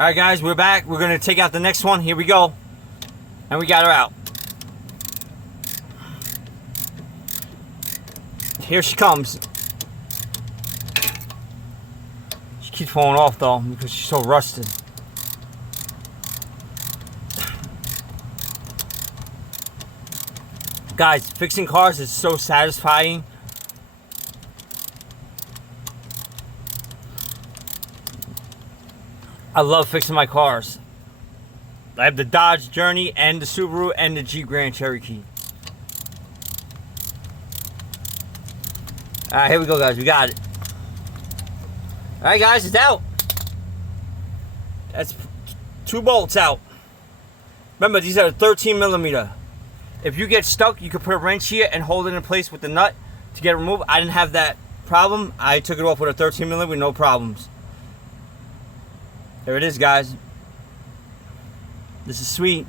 Alright guys, we're back. We're going to take out the next one. Here we go. And we got her out. Here she comes. She keeps falling off though because she's so rusted. Guys, fixing cars is so satisfying. I love fixing my cars. I have the Dodge Journey and the Subaru and the Jeep Grand Cherokee. Alright, here we go guys, we got it. Alright guys, it's out. That's 2 bolts out. Remember, these are 13 millimeter. If you get stuck, you can put a wrench here and hold it in place with the nut to get it removed. I didn't have that problem. I took it off with a 13 millimeter with no problems. There it is, guys. This is sweet.